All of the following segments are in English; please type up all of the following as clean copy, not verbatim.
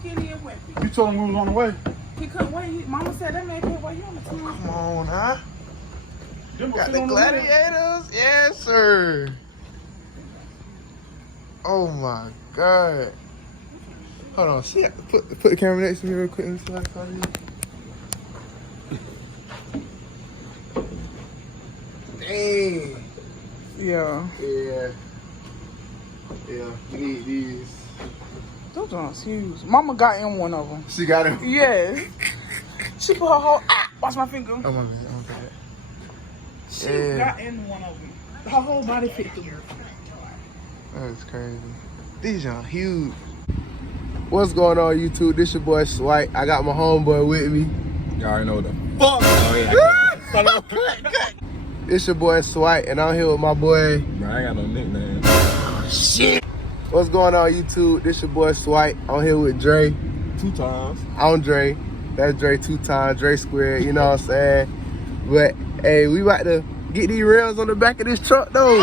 skinny and wimpy. You told him we was on the way. He couldn't wait. Mama said that man can't wait on the team. Come on, huh? Got the on Gladiators? Yes, sir. Oh my God. Hold on, see, put the camera next to me real quick and see how I call you. Dang. Yeah. Yeah. Yeah, you need these. Those ones huge. Mama got in one of them. She got him. Yes. She put her whole. Watch my finger. Oh my man, oh God. She got in one of them. Her whole body fit through. That's crazy. These are huge. What's going on, YouTube? This your boy Swipe. I got my homeboy with me. Y'all already know the fuck. Oh, yeah. It's your boy Swipe, and I'm here with my boy. Bro, I ain't got no nickname. Shit. What's going on, YouTube? This your boy Swipe. I'm here with Dre. 2 times. I'm Dre. That's Dre 2 times, Dre squared, you know what I'm saying? But, hey, we about to get these rails on the back of this truck, though.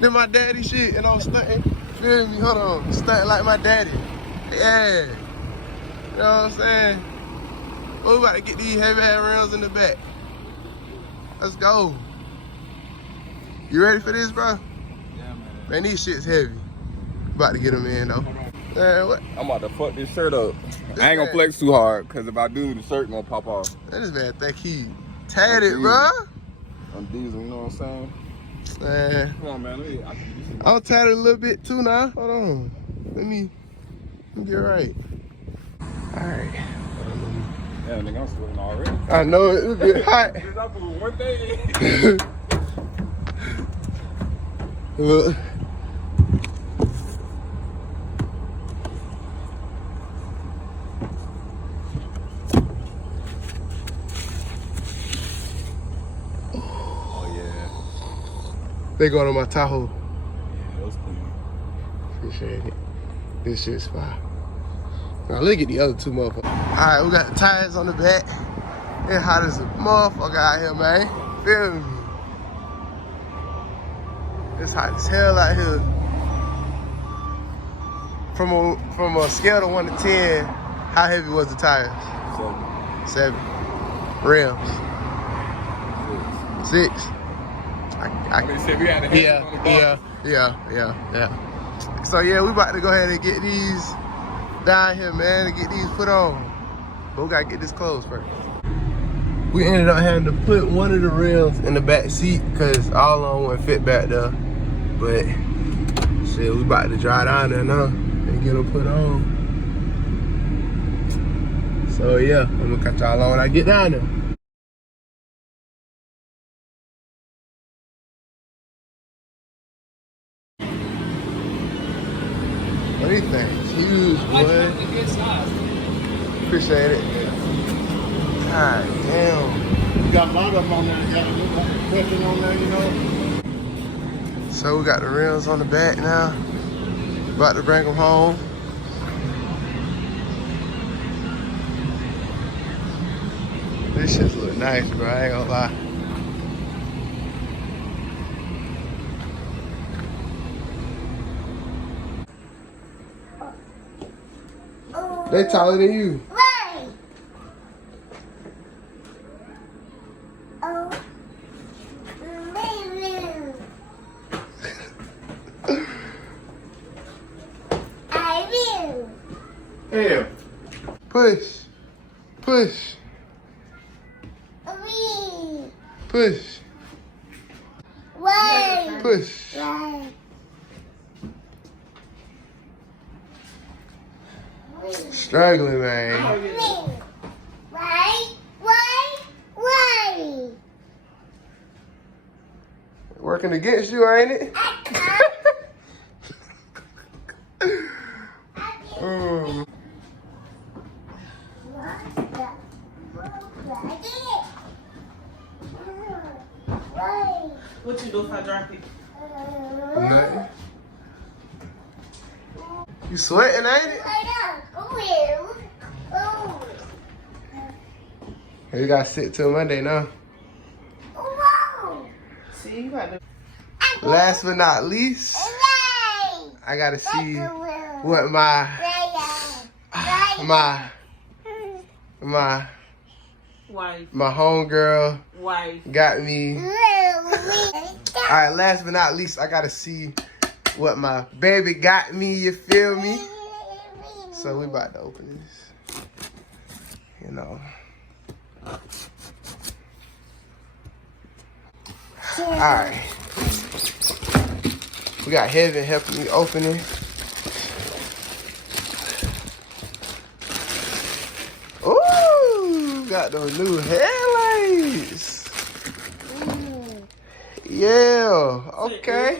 Then my daddy shit, and I'm stunting. Feel me? Hold on. Stunting like my daddy. Yeah. You know what I'm saying? But we about to get these heavy-ass rails in the back. Let's go. You ready for this, bro? Yeah, man. Man, these shit's heavy. About to get them in, though. Man, what? I'm about to fuck this shirt up. This I ain't gonna man- flex too hard, cause if I do, the shirt gonna pop off. Man, this man think he tatted, bro. I'm diesel, you know what I'm saying? Man, Come on, man. Let me, I'm tatted a little bit too now. Hold on. Let me get right. All right. yeah, nigga, I'm sweating already. I know it's a bit hot. Just I put one thing. Look. Oh, yeah. They going on my Tahoe. Yeah, that was clean. Appreciate it. This shit's fire. Now look at the other two motherfuckers. All right, we got the tires on the back. It's hot as a motherfucker out here, man. Feel me? It's hot as hell out here. From a scale of 1 to 10, how heavy was the tires? 7. Rims. 6. They said we had to have on the box. Yeah. So yeah, we about to go ahead and get these down here, man, and get these put on. But we gotta get this closed first. We ended up having to put one of the rails in the back seat because all of them wouldn't fit back there. But shit, we about to drive down there now and get them put on. So yeah, I'm gonna catch y'all on when I get down there. What do you think? It's huge, boy. Appreciate it. God damn. You got a lot of them on there. You got a little question on there, you know? So we got the rims on the back now. About to bring them home. This shit look nice, bro. I ain't gonna lie. They taller than you. Right. Oh. I will. Hell. Push. Push. We. Push. Right. Push. Right. Struggling, man. Right. Working against you, ain't it? What you do if I drop it? Nothing. You sweating, ain't it? You gotta sit till Monday now. See, you got to. Last but not least, I gotta see what my my homegirl Wife. got me. All right, last but not least, I gotta see what my baby got me. You feel me? So we about to open this. You know. All right. We got Heaven helping me open it. Ooh, got those new headlights. Yeah, okay.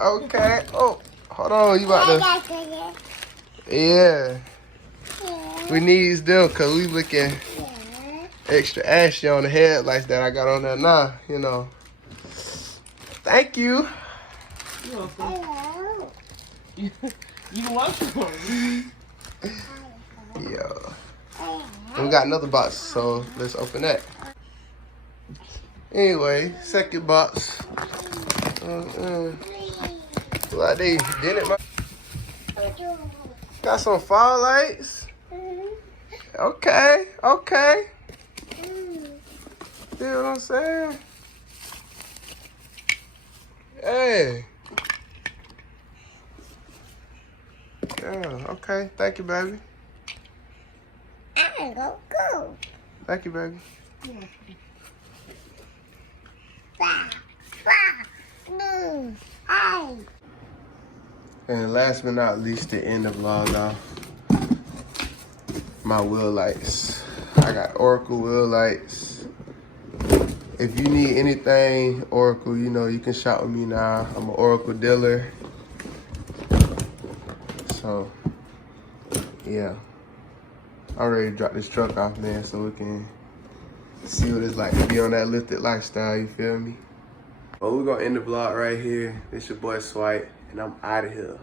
Okay. Oh, hold on. You about to. Yeah. We need them because we looking extra ashy on the headlights that I got on there now, you know. Thank you. You're welcome. You welcome. Yeah. And we got another box, so let's open that. Anyway, second box. Like they did it, man. Got some fall lights. Okay, okay. See what I'm saying? Hey. Yeah, okay. Thank you, baby. Go. Thank you, baby. And last but not least, the end of vlog off. My wheel lights. I got Oracle wheel lights. If you need anything Oracle, you know, you can shop with me now. I'm an Oracle dealer. So, yeah. I'm ready to drop this truck off, man, so we can see what it's like to be on that lifted lifestyle, you feel me? Well, we're gonna end the vlog right here. It's your boy Swipe, and I'm out of here.